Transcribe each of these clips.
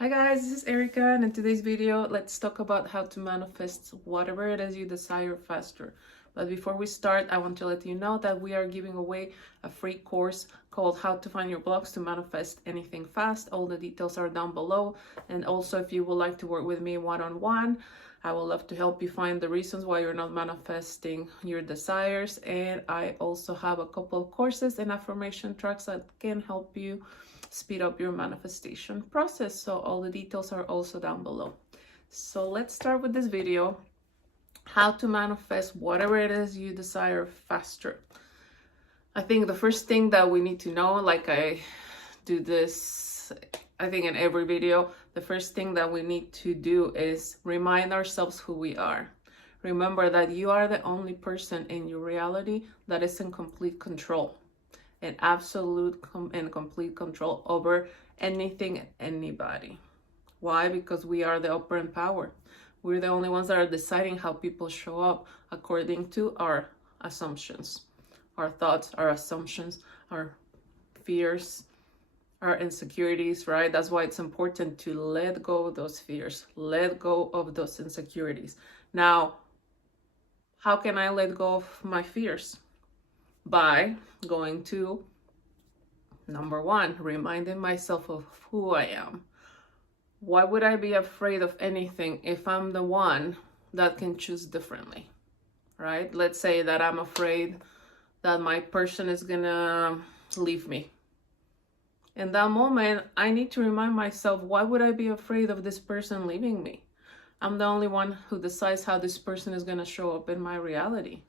Hi guys, this is Erika, and in today's video, let's talk about how to manifest whatever it is you desire faster. But before we start, I want to let you know that we are giving away a free course called How to Find Your Blocks to Manifest Anything Fast. All the details are down below. And also, if you would like to work with me one-on-one, I would love to help you find the reasons why you're not manifesting your desires. And I also have a couple of courses and affirmation tracks that can help you speed up your manifestation process. So all the details are also down below. So let's start with this video, how to manifest whatever it is you desire faster. I think the first thing that we need to know, like I do this, I think in every video, the first thing that we need to do is remind ourselves who we are. Remember that you are the only person in your reality that is in complete control. And absolute and complete control over anything and anybody. Why? Because we are the operant power. We're the only ones that are deciding how people show up according to our assumptions, our thoughts, our assumptions, our fears, our insecurities, right? That's why it's important to let go of those fears, let go of those insecurities. Now, how can I let go of my fears? By going to number one, reminding myself of who I am. Why would I be afraid of anything if I'm the one that can choose differently, right? Let's say that I'm afraid that my person is gonna leave me. In that moment, I need to remind myself, why would I be afraid of this person leaving me? I'm the only one who decides how this person is gonna show up in my reality.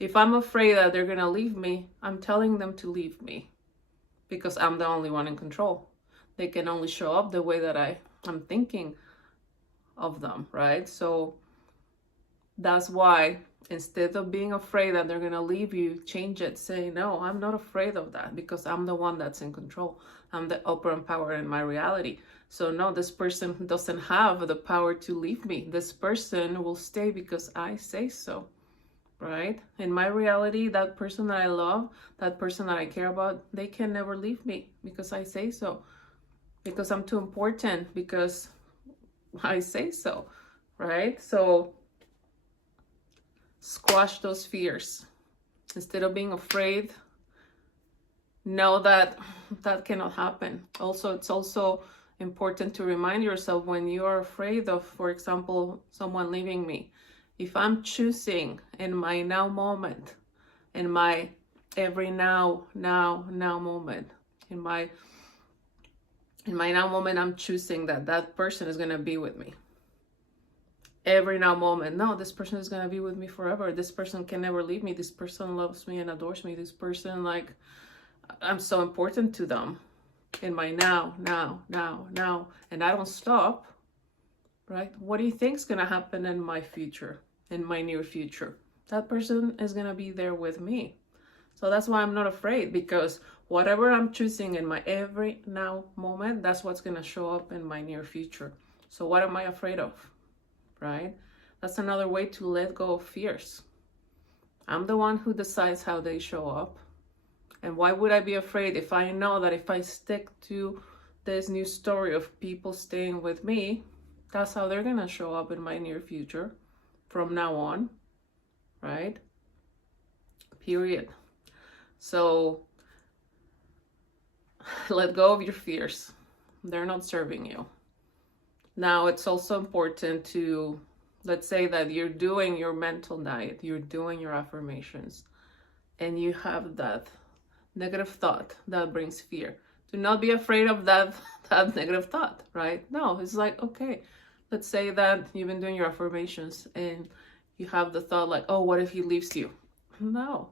If I'm afraid that they're going to leave me, I'm telling them to leave me because I'm the only one in control. They can only show up the way that I'm thinking of them, right? So that's why instead of being afraid that they're going to leave you, change it. Say, no, I'm not afraid of that because I'm the one that's in control. I'm the operant power in my reality. So no, this person doesn't have the power to leave me. This person will stay because I say so. Right? In my reality, that person that I love, that person that I care about, they can never leave me because I say so. Because I'm too important, because I say so. Right? So squash those fears. Instead of being afraid, know that that cannot happen. Also, it's also important to remind yourself when you are afraid of, for example, someone leaving me. If I'm choosing in my now moment, in my every now moment, in my now moment, I'm choosing that person is going to be with me. Every now moment, no, this person is going to be with me forever. This person can never leave me. This person loves me and adores me. This person, like, I'm so important to them in my now. And I don't stop. Right? What do you think is going to happen in my future, in my near future? That person is going to be there with me. So that's why I'm not afraid, because whatever I'm choosing in my every now moment, that's what's going to show up in my near future. So what am I afraid of? Right? That's another way to let go of fears. I'm the one who decides how they show up. And why would I be afraid if I know that if I stick to this new story of people staying with me, that's how they're going to show up in my near future from now on, right? Period. So let go of your fears. They're not serving you. Now, it's also important to, let's say that you're doing your mental diet, you're doing your affirmations, and you have that negative thought that brings fear. Do not be afraid of that negative thought, right? No, it's like, okay. Let's say that you've been doing your affirmations and you have the thought like, oh, what if he leaves you? No,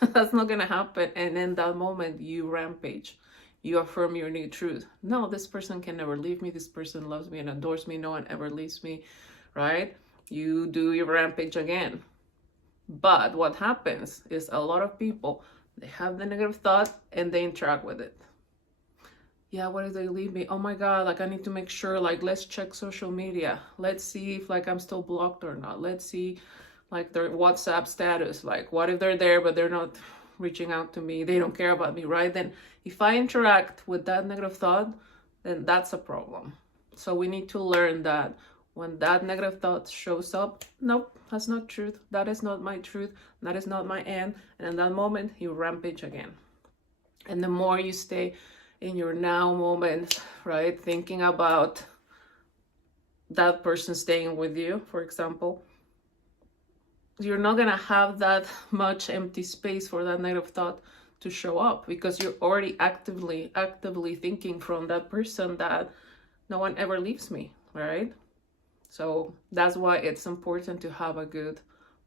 that's not going to happen. And in that moment, you rampage. You affirm your new truth. No, this person can never leave me. This person loves me and adores me. No one ever leaves me, right? You do your rampage again. But what happens is a lot of people, they have the negative thought and they interact with it. Yeah, what if they leave me? Oh my God, like I need to make sure, like let's check social media. Let's see if like I'm still blocked or not. Let's see like their WhatsApp status. Like what if they're there but they're not reaching out to me? They don't care about me, right? Then if I interact with that negative thought, then that's a problem. So we need to learn that when that negative thought shows up, nope, that's not truth. That is not my truth. That is not my end. And in that moment, you rampage again. And the more you stay in your now moment, right, thinking about that person staying with you, for example, you're not going to have that much empty space for that negative thought to show up, because you're already actively thinking from that person that no one ever leaves me, right? So that's why it's important to have a good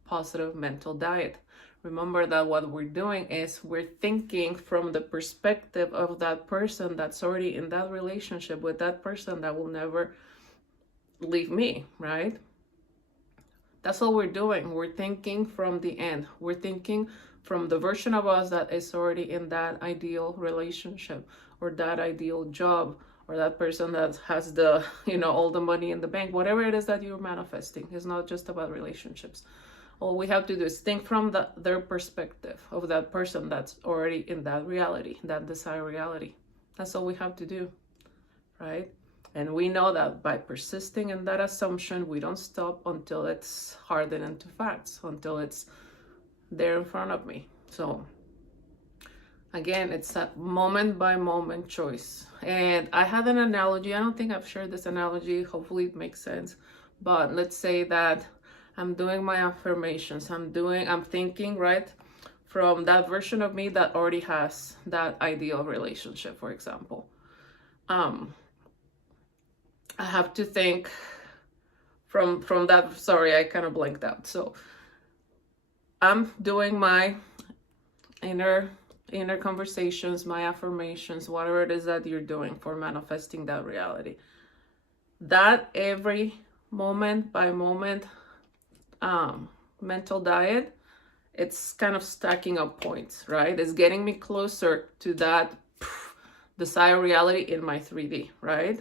positive mental diet. Remember that what we're doing is we're thinking from the perspective of that person that's already in that relationship with that person that will never leave me, right? That's all we're doing. We're thinking from the end. We're thinking from the version of us that is already in that ideal relationship, or that ideal job, or that person that has the, all the money in the bank, whatever it is that you're manifesting. It's not just about relationships. All we have to do is think from their perspective of that person that's already in that reality, that desired reality. That's all we have to do, right? And we know that by persisting in that assumption, we don't stop until it's hardened into facts, until it's there in front of me. So again, it's a moment by moment choice. And I had an analogy. I don't think I've shared this analogy. Hopefully it makes sense. But let's say that I'm doing my affirmations. I'm thinking, right, from that version of me that already has that ideal relationship, for example. I have to think from that. Sorry, I kind of blanked out. So I'm doing my inner conversations, my affirmations, whatever it is that you're doing for manifesting that reality. That every moment by moment mental diet, it's kind of stacking up points, right? It's getting me closer to that desired reality in my 3D, right?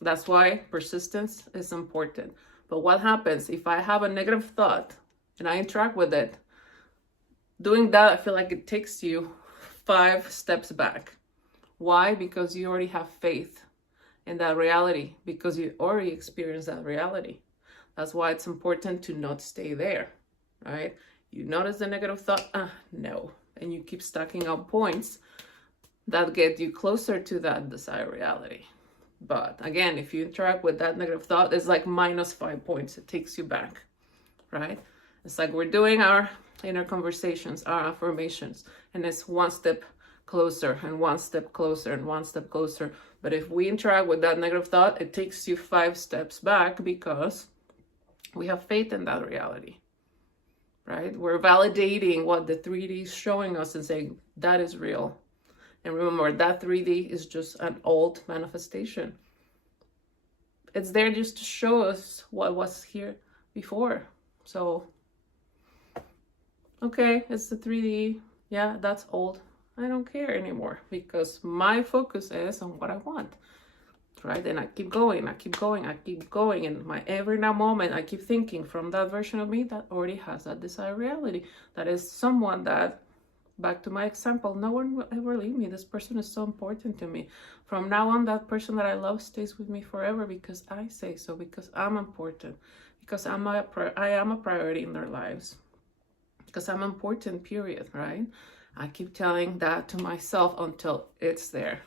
That's why persistence is important. But what happens if I have a negative thought and I interact with it? Doing that, I feel like it takes you 5 steps back. Why? Because you already have faith in that reality, because you already experienced that reality. That's why it's important to not stay there, right? You notice the negative thought, no. And you keep stacking up points that get you closer to that desired reality. But again, if you interact with that negative thought, it's like -5 points. It takes you back, right? It's like we're doing our inner conversations, our affirmations, and it's one step closer and one step closer and one step closer. But if we interact with that negative thought, it takes you 5 steps back, because we have faith in that reality, right? We're validating what the 3D is showing us and saying that is real. And remember, that 3D is just an old manifestation. It's there just to show us what was here before. So, okay, it's the 3D. Yeah, that's old. I don't care anymore, because my focus is on what I want, right? And I keep going, I keep going, I keep going. And my every now moment, I keep thinking from that version of me that already has that desired reality. That is someone that, back to my example, no one will ever leave me. This person is so important to me. From now on, that person that I love stays with me forever, because I say so, because I'm important, because I am a priority in their lives, because I'm important, period, right? I keep telling that to myself until it's there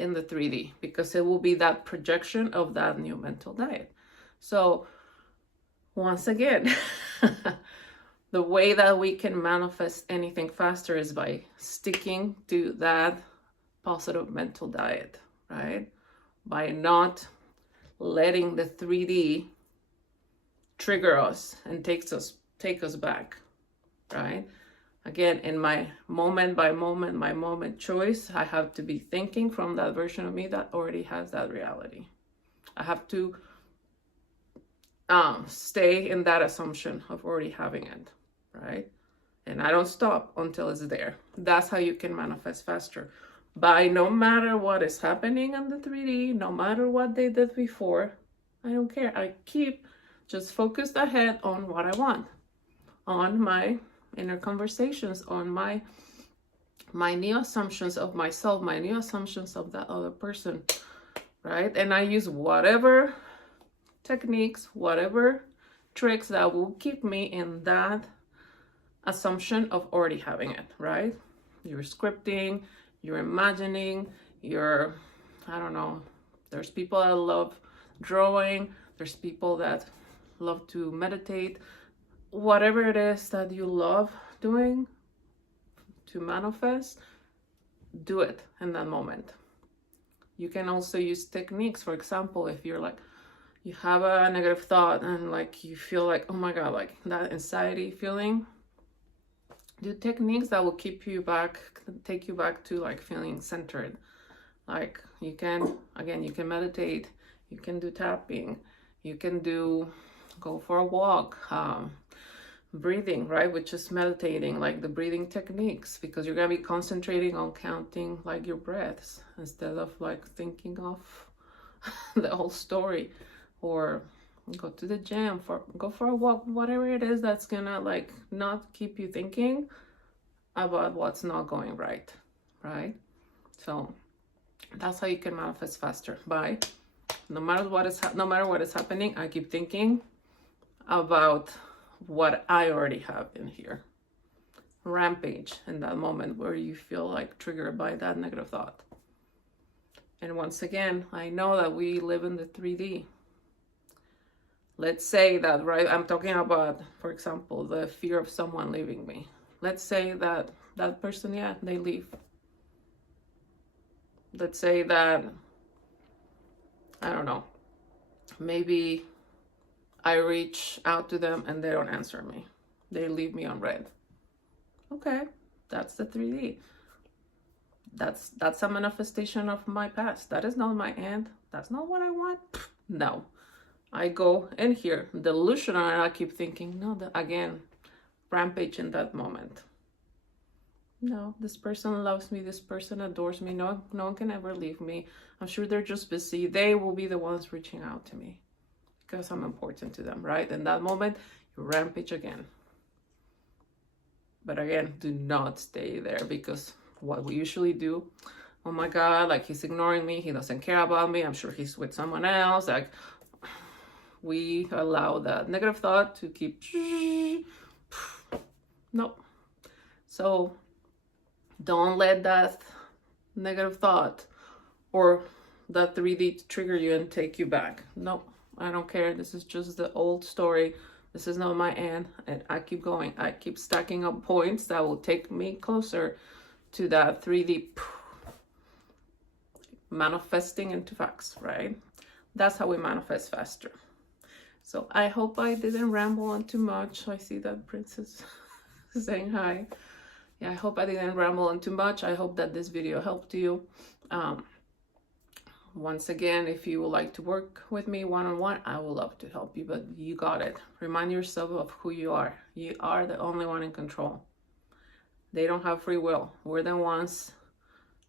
in the 3D, because it will be that projection of that new mental diet. So once again, the way that we can manifest anything faster is by sticking to that positive mental diet, right? By not letting the 3D trigger us and take us back, right? Again, in my moment by moment, my moment choice, I have to be thinking from that version of me that already has that reality. I have to stay in that assumption of already having it, right? And I don't stop until it's there. That's how you can manifest faster. By no matter what is happening in the 3D, no matter what they did before, I don't care. I keep just focused ahead on what I want, on my inner conversations, on my new assumptions of myself, my new assumptions of that other person, right? And I use whatever techniques, whatever tricks that will keep me in that assumption of already having it, right? You're scripting, you're imagining, you're, I don't know, there's people that love drawing, there's people that love to meditate. Whatever it is that you love doing to manifest, do it in that moment. You can also use techniques. For example, if you're like, you have a negative thought and like you feel like, oh my God, like that anxiety feeling, do techniques that will keep you back, take you back to like feeling centered. Like you can, again, you can meditate, you can do tapping, you can go for a walk, breathing, right? Which is meditating, like the breathing techniques, because you're going to be concentrating on counting like your breaths instead of like thinking of the whole story. Or go to the gym, go for a walk, whatever it is that's gonna like not keep you thinking about what's not going right. So that's how you can manifest faster. By no matter what is happening, I keep thinking about what I already have in here. Rampage in that moment where you feel like triggered by that negative thought. And once again, I know that we live in the 3D. Let's say that, right, I'm talking about, for example, the fear of someone leaving me. Let's say that that person, yeah, they leave. Let's say that, I don't know, maybe I reach out to them and they don't answer me. They leave me on red. Okay, that's the 3D. That's a manifestation of my past. That is not my end. That's not what I want. No. I go in here, delusional, and I keep thinking, no, again, rampage in that moment. No, this person loves me, this person adores me, no one can ever leave me. I'm sure they're just busy. They will be the ones reaching out to me because I'm important to them, right? In that moment, you rampage again. But again, do not stay there, because what we usually do, oh my God, like he's ignoring me, he doesn't care about me, I'm sure he's with someone else, like, we allow that negative thought to keep, nope. So don't let that negative thought or that 3D trigger you and take you back. Nope, I don't care. This is just the old story. This is not my end. And I keep going. I keep stacking up points that will take me closer to that 3D manifesting into facts, right? That's how we manifest faster. So I hope I didn't ramble on too much. I see that Princess saying hi. Yeah, I hope I didn't ramble on too much. I hope that this video helped you. Once again, if you would like to work with me one-on-one, I would love to help you, but you got it. Remind yourself of who you are. You are the only one in control. They don't have free will. We're the ones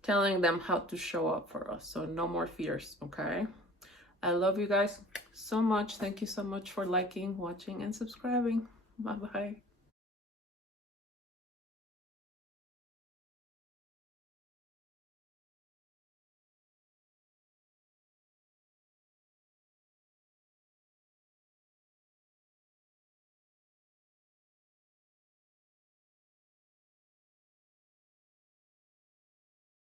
telling them how to show up for us. So no more fears, okay? I love you guys so much. Thank you so much for liking, watching, and subscribing. Bye-bye.